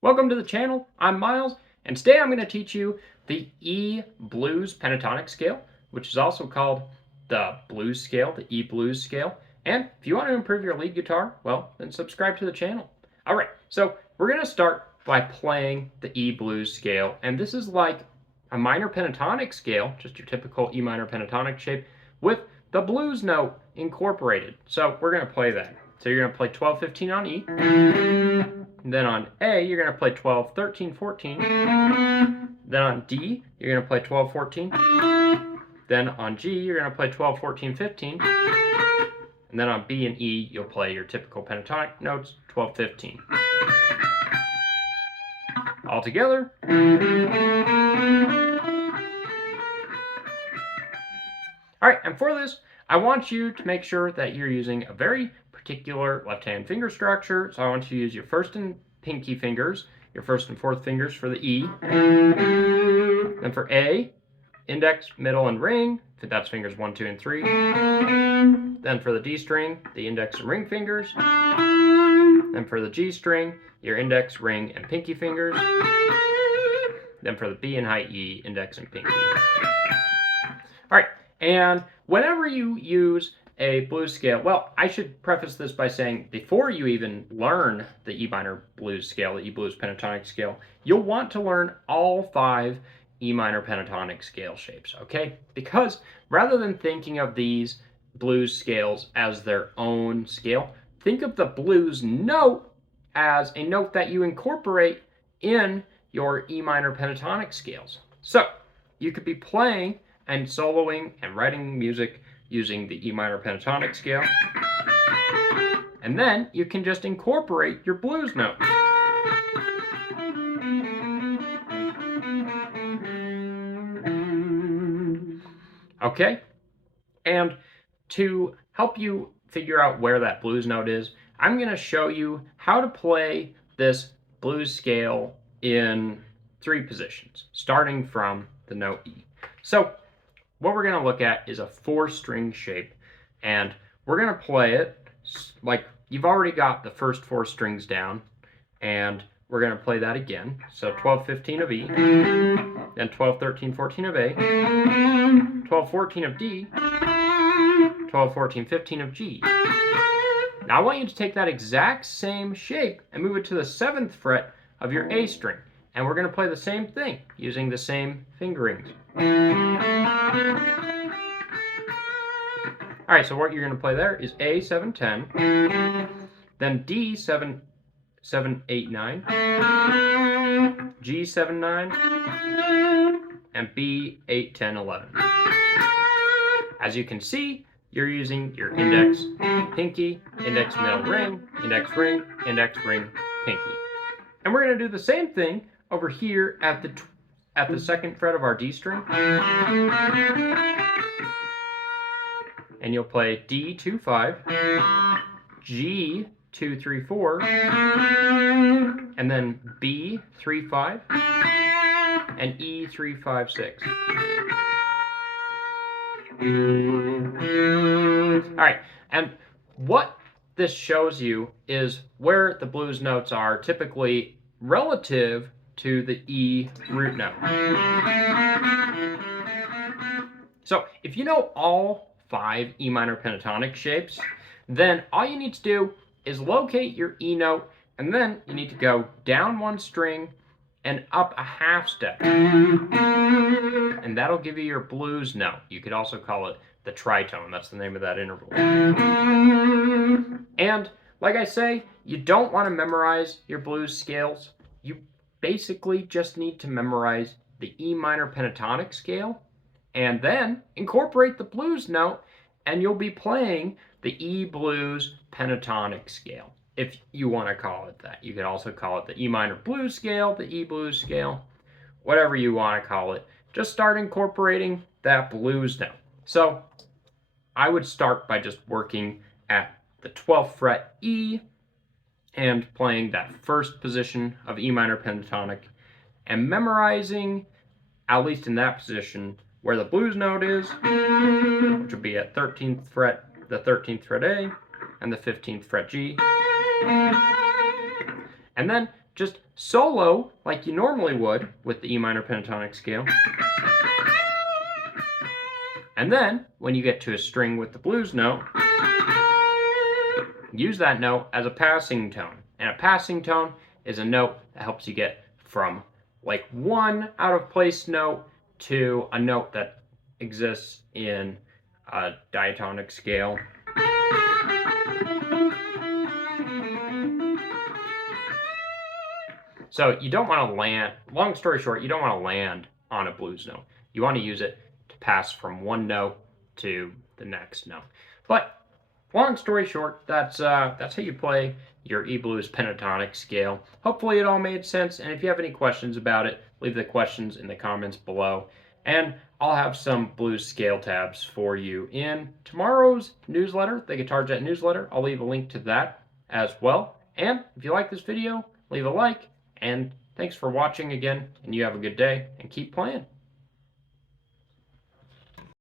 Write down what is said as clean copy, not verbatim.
Welcome to the channel. I'm Miles, and today I'm going to teach you the E blues pentatonic scale, which is also called the blues scale, the E blues scale. And if you want to improve your lead guitar, well, then subscribe to the channel. All right, so we're going to start by playing the E blues scale, and this is like a minor pentatonic scale, just your typical E minor pentatonic shape, with the blues note incorporated. So we're going to play that. So you're going to play 12, 15 on E. Then on A, you're going to play 12, 13, 14. Then on D, you're going to play 12, 14. Then on G, you're going to play 12, 14, 15. And then on B and E, you'll play your typical pentatonic notes, 12, 15. All together. All right, and for this, I want you to make sure that you're using a very particular left-hand finger structure. So I want you to use your first and pinky fingers, your first and fourth fingers for the E. Then for A, index, middle, and ring. That's fingers 1, 2, and 3. Then for the D string, the index and ring fingers. Then for the G string, your index, ring, and pinky fingers. Then for the B and high E, index and pinky. All right, and whenever you use a blues scale, well, I should preface this by saying before you even learn the E minor blues scale, the E blues pentatonic scale, you'll want to learn all 5 E minor pentatonic scale shapes, okay? Because rather than thinking of these blues scales as their own scale, think of the blues note as a note that you incorporate in your E minor pentatonic scales. So you could be playing and soloing and writing music using the E minor pentatonic scale. And then you can just incorporate your blues note. Okay? And to help you figure out where that blues note is, I'm going to show you how to play this blues scale in 3 positions, starting from the note E. So what we're going to look at is a 4-string shape, and we're going to play it like you've already got the first 4 strings down, and we're going to play that again. So 12, 15 of E, then 12, 13, 14 of A, 12, 14 of D, 12, 14, 15 of G. Now I want you to take that exact same shape and move it to the 7th fret of your A string. And we're going to play the same thing using the same fingerings. All right, so what you're going to play there is A, 7, 10, then D, 7, 7, 8, 9, G, 7, 9, and B, 8, 10, 11. As you can see, you're using your index, pinky, index, middle, ring, index, ring, pinky. And we're going to do the same thing over here at the 2nd fret of our D string. And you'll play D, 2, 5, G, 2, 3, 4, and then B, 3, 5, and E, 3, 5, 6. All right, and what this shows you is where the blues notes are typically relative to the E root note. So if you know all 5 E minor pentatonic shapes, then all you need to do is locate your E note, and then you need to go down 1 string and up a half step. And that'll give you your blues note. You could also call it the tritone. That's the name of that interval. And like I say, you don't want to memorize your blues scales. You basically just need to memorize the E minor pentatonic scale and then incorporate the blues note, and you'll be playing the E blues pentatonic scale, if you want to call it that. You could also call it the E minor blues scale, the E blues scale, whatever you want to call it. Just start incorporating that blues note. So I would start by just working at the 12th fret E and playing that first position of E minor pentatonic and memorizing, at least in that position, where the blues note is, which will be at 13th fret, the 13th fret A, and the 15th fret G. And then just solo like you normally would with the E minor pentatonic scale. And then, when you get to a string with the blues note, use that note as a passing tone. And a passing tone is a note that helps you get from like one out of place note to a note that exists in a diatonic scale. So you don't want to land, long story short, you don't want to land on a blues note. You want to use it to pass from one note to the next note. But long story short, that's how you play your E blues pentatonic scale. Hopefully it all made sense, and if you have any questions about it, leave the questions in the comments below. And I'll have some blues scale tabs for you in tomorrow's newsletter, the Guitar Jet newsletter. I'll leave a link to that as well. And if you like this video, leave a like, and thanks for watching again, and you have a good day, and keep playing.